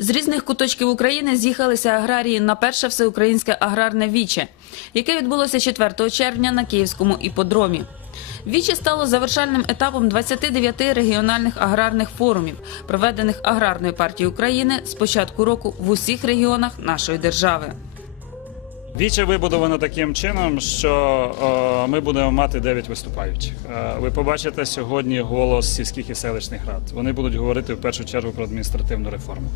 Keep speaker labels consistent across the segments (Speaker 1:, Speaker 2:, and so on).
Speaker 1: З різних куточків України з'їхалися аграрії на перше всеукраїнське аграрне віче, яке відбулося 4 червня на Київському іподромі. Віче стало завершальним етапом 29 регіональних аграрних форумів, проведених аграрною партією України з початку року в усіх регіонах нашої держави.
Speaker 2: Віче вибудовано таким чином, що е, ми будемо мати 9 виступаючих. Е, ви побачите сьогодні голос сільських і селищних рад. Вони будуть говорити в першу чергу про адміністративну реформу.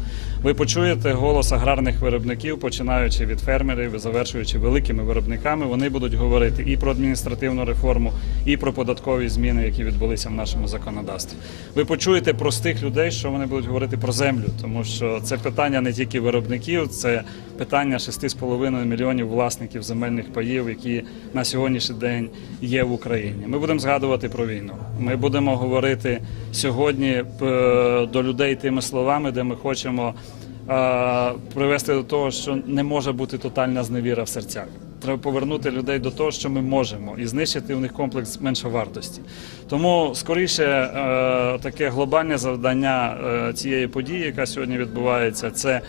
Speaker 2: Ви почуєте голос аграрних виробників, починаючи від фермерів завершуючи великими виробниками. Вони будуть говорити і про адміністративну реформу, і про податкові зміни, які відбулися в нашому законодавстві. Ви почуєте простих людей, що вони будуть говорити про землю, тому що це питання не тільки виробників, це питання 6,5 мільйонів власників земельних паїв, які на сьогоднішній день є в Україні. Ми будемо згадувати про війну. Ми будемо говорити сьогодні е, до людей тими словами, де ми хочемо е, привести до того, що не може бути тотальна зневіра в серцях. Треба повернути людей до того, що ми можемо, і знищити в них комплекс меншовартості. Тому скоріше е, таке глобальне завдання цієї події, яка сьогодні відбувається, це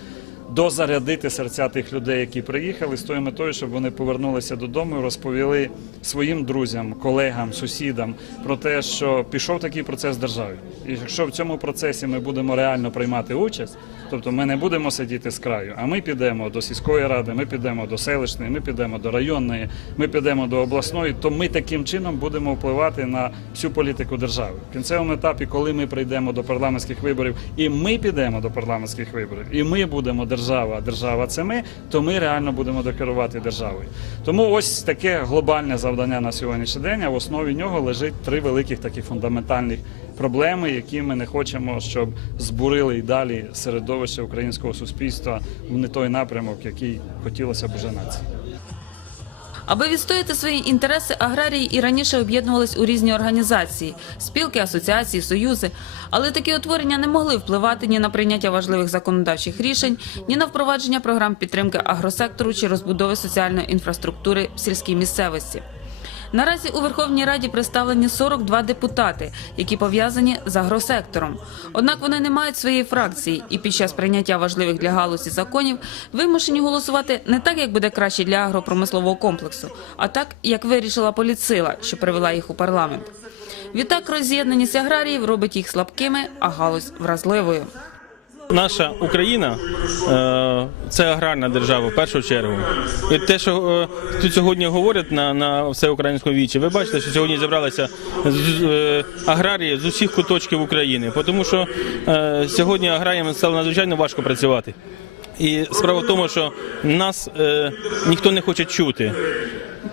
Speaker 2: дозарядити серця тих людей, які приїхали, з тою метою, щоб вони повернулися додому і розповіли своїм друзям, колегам, сусідам про те, що пішов такий процес в державі. І якщо в цьому процесі ми будемо реально приймати участь, тобто ми не будемо сидіти з краю, а ми підемо до сільської ради, ми підемо до селищної, ми підемо до районної, ми підемо до обласної, то ми таким чином будемо впливати на всю політику держави. В кінцевому етапі, коли ми прийдемо до парламентських виборів, і ми підемо до парламентських виборів, і ми будемо держава, а держава це ми, то ми реально будемо докерувати державою. Тому ось таке глобальне завдання на сьогоднішній день. А в основі нього лежить три великих таких фундаментальних проблеми, які ми не хочемо, щоб збурили і далі середовище українського суспільства в не той напрямок, який хотілося б вже нації.
Speaker 1: Аби відстояти свої інтереси, аграрії і раніше об'єднувались у різні організації, спілки, асоціації, союзи. Але такі утворення не могли впливати ні на прийняття важливих законодавчих рішень, ні на впровадження програм підтримки агросектору чи розбудови соціальної інфраструктури в сільській місцевості. Наразі у Верховній Раді представлені 42 депутати, які пов'язані з агросектором. Однак вони не мають своєї фракції і під час прийняття важливих для галузі законів вимушені голосувати не так, як буде краще для агропромислового комплексу, а так, як вирішила політсила, що привела їх у парламент. Відтак роз'єднаність аграріїв робить їх слабкими, а галузь вразливою.
Speaker 3: Наша Україна е, це аграрна держава в першу чергу. І те, що е, тут сьогодні говорять на, на всеукраїнському вічі, ви бачите, що сьогодні зібралися е, аграрії з усіх куточків України, тому що сьогодні аграріям стало надзвичайно важко працювати. І справа в тому, що нас е, ніхто не хоче чути.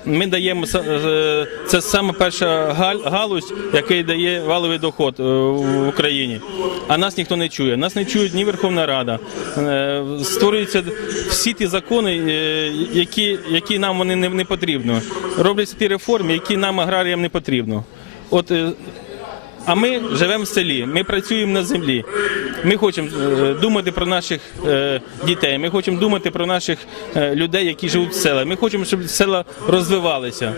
Speaker 3: Ми даємо е, це саме перша галузь, який дає валовий доход е, в Україні. А нас ніхто не чує. Нас не чують ні Верховна Рада. Е, Створюються всі ті закони, е, які, які нам вони не, не потрібно. Робляться ті реформи, які нам аграріям не потрібно. От а ми живемо в селі, ми працюємо на землі. Ми хочемо е, думати про наших е, дітей. Ми хочемо думати про наших е, людей, які живуть в селах. Ми хочемо, щоб села розвивалися.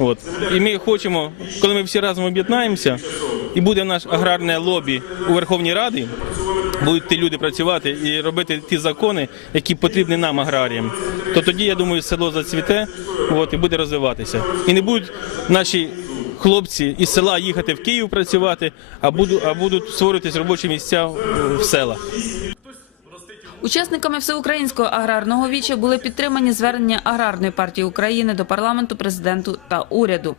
Speaker 3: От і ми хочемо, коли ми всі разом об'єднаємося, і буде наш аграрне лобі у Верховній Раді. Будуть ті люди працювати і робити ті закони, які потрібні нам, аграріям. То тоді я думаю, село зацвіте, от, і буде розвиватися. І не будуть наші хлопці із села їхати в Київ працювати, а будуть, а створюватись робочі місця в- в селах.
Speaker 1: Учасниками всеукраїнського аграрного віча були підтримані звернення аграрної партії України до парламенту, президенту та уряду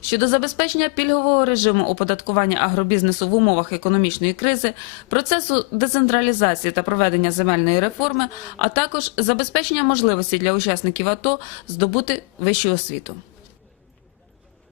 Speaker 1: щодо забезпечення пільгового режиму оподаткування агробізнесу в умовах економічної кризи, процесу децентралізації та проведення земельної реформи, а також забезпечення можливості для учасників АТО здобути вищу освіту.